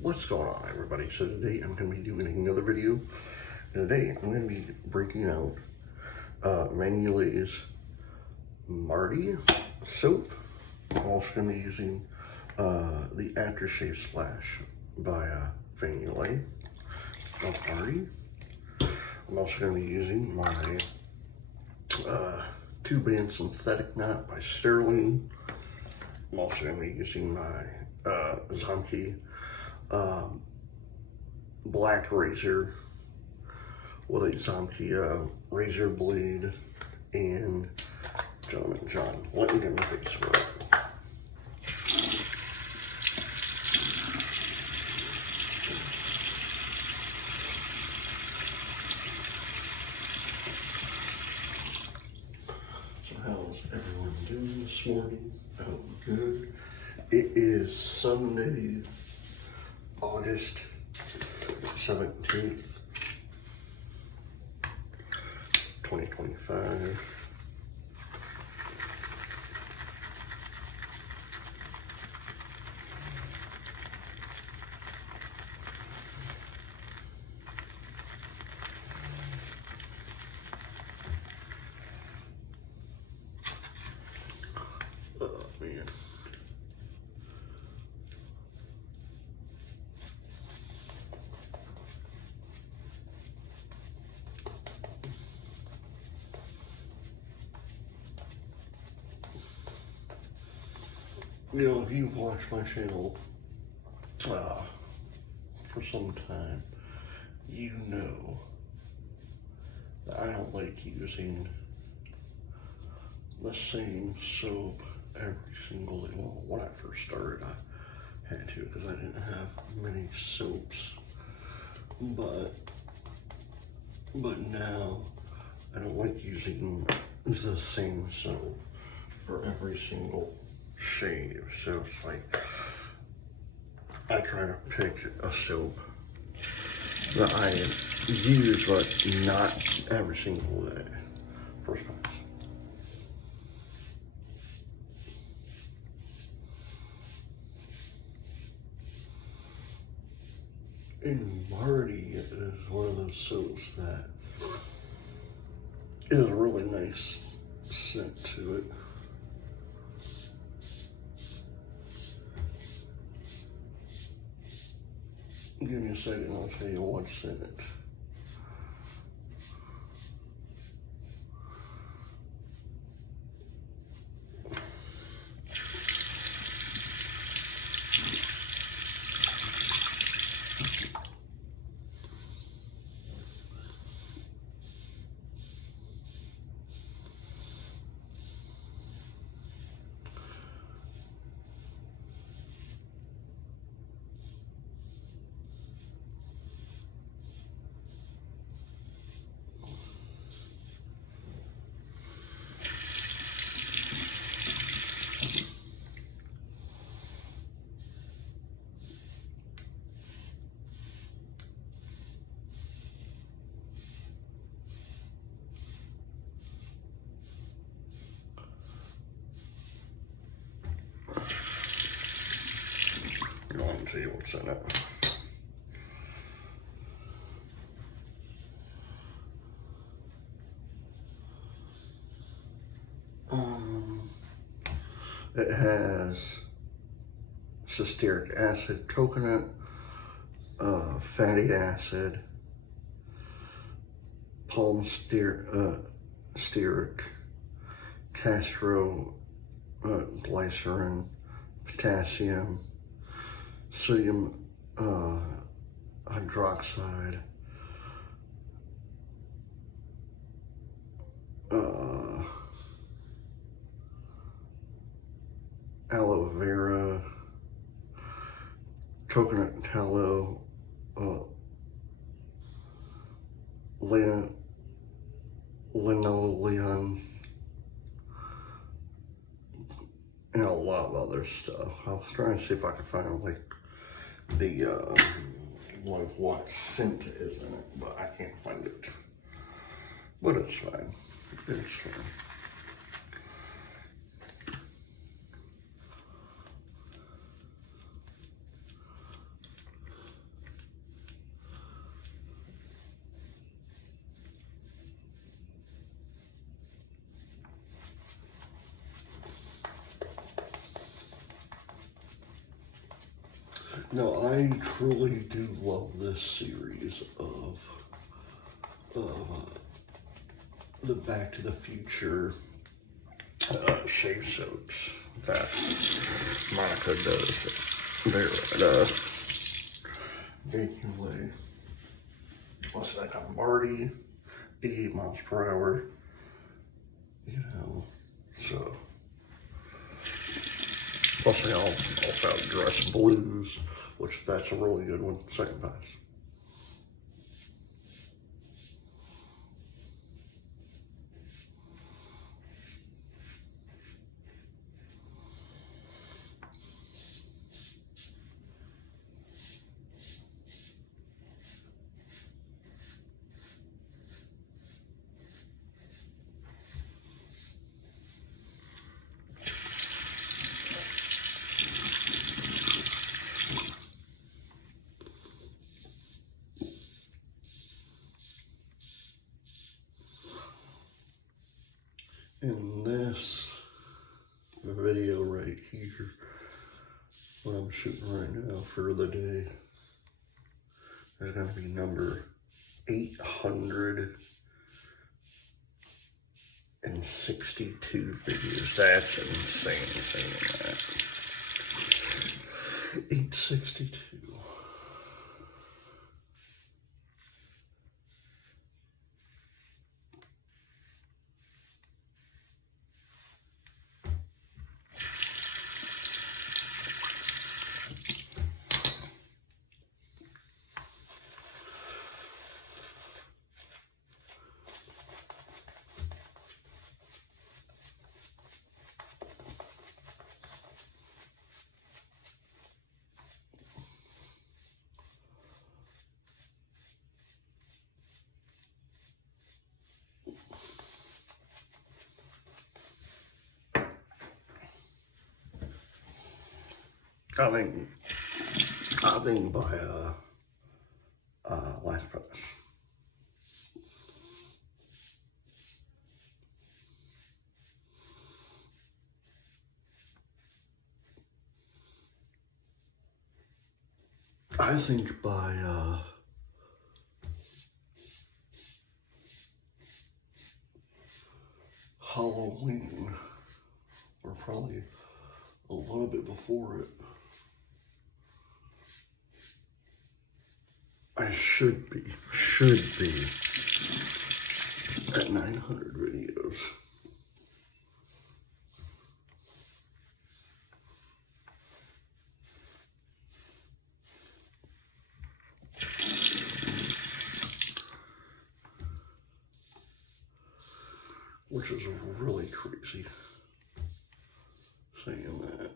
What's going on, everybody? So today I'm going to be doing another video. And today I'm going to be breaking out Yulay's Marty soap. I'm also going to be using the Aftershave Splash by Yulay of Marty. I'm also going to be using my 2-band synthetic knot by Sterling. I'm also going to be using my Zomke black razor with a Zomke razor blade and Gentleman John. Let me get my face wet. So how's everyone doing this morning? Oh, good. It is Sunday, August 17th, 2025. Oh, man. You know, if you've watched my channel for some time, you know that I don't like using the same soap every single day. Well, when I first started, I had to because I didn't have many soaps. But now I don't like using the same soap for every single shave. So it's like I try to pick a soap that I use, but not every single day. First pass. And Marty is one of those soaps that is a really nice scent to it. Give me a second, I'll tell you what's in it. I'll tell you what's in it. It has stearic acid, coconut, fatty acid, palm stearic, castro glycerin, potassium, sodium hydroxide, aloe vera, coconut tallow, linoleum, and a lot of other stuff. I was trying to see if I could find like the like what scent is in it, but I can't find it. But it's fine. It's fine. No, I truly do love this series of the Back to the Future shave soaps that Monica does there at Yulay. What's that on Marty? 88 miles per hour. You know, so. Plus they all also have Dress Blues, which that's a really good one. Second pass. In this video right here, what I'm shooting right now for the day, there's going to be number 862 videos. That's insane saying that. 862. I think by last pass. I think by Halloween, or probably a little bit before it, I should be at 900 videos. Which is really crazy saying that.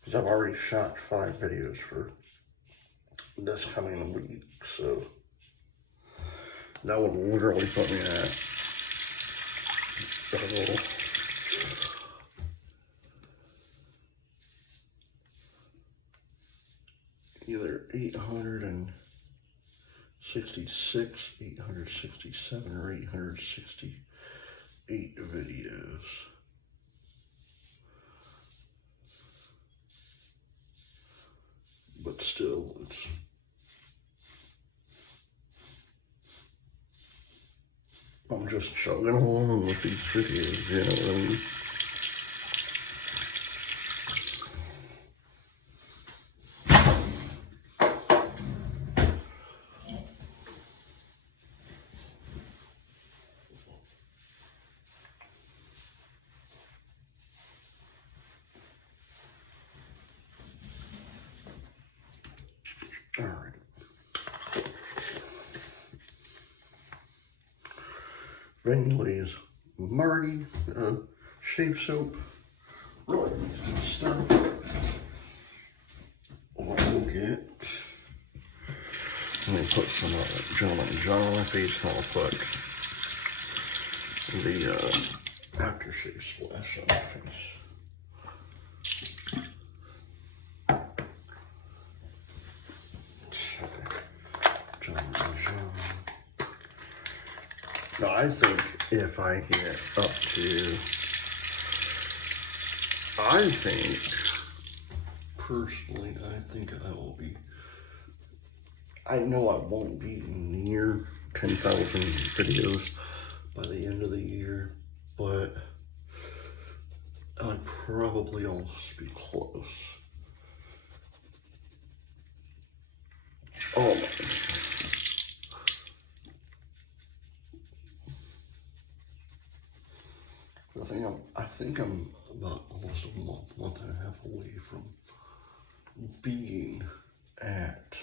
Because I've already shot 5 videos for this coming week, so that would literally put me at either 866, 867, or 868 videos. But still, I'm just chugging along with these videos, you know what I mean? All right. Yulay's Marty shave soap. Really easy stuff. What we'll get. Let me put some Gentleman John on my face, and I'll put the aftershave splash on my face. Now, I think if I get up to, personally, I think I will be, I know I won't be near 10,000 videos by the end of the year, but I'd probably almost be close. Oh my. I think I'm about almost a month and a half away from being at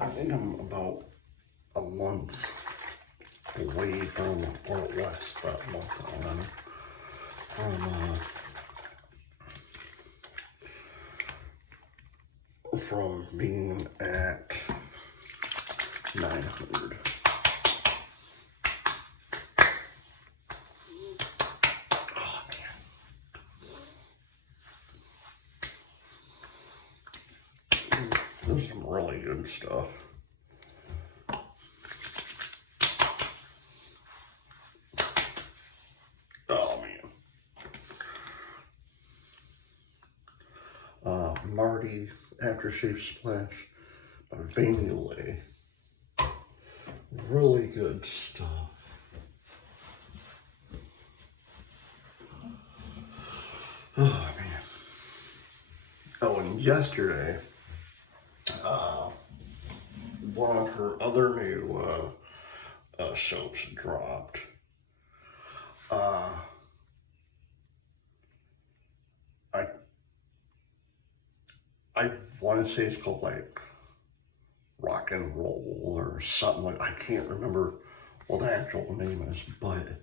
I think I'm about a month away from, or less that month, I don't know, from being at 900. Oh man. There's some really good stuff. Oh man. Marty Aftershave Splash by Yulay. Really good stuff. Oh man. Oh, and yesterday, one of her other new soaps dropped. I want to say it's called like Rock and Roll or something like, I can't remember what the actual name is, but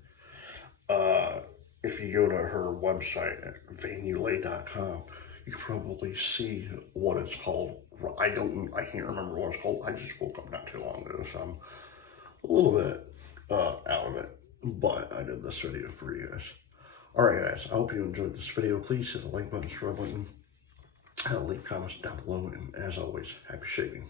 if you go to her website at Yulay.com, you can probably see what it's called. I can't remember what it's called. I just woke up not too long ago, so I'm a little bit out of it, but I did this video for you guys. Alright guys, I hope you enjoyed this video. Please hit the like button, subscribe button, leave comments down below, and as always, happy shaving.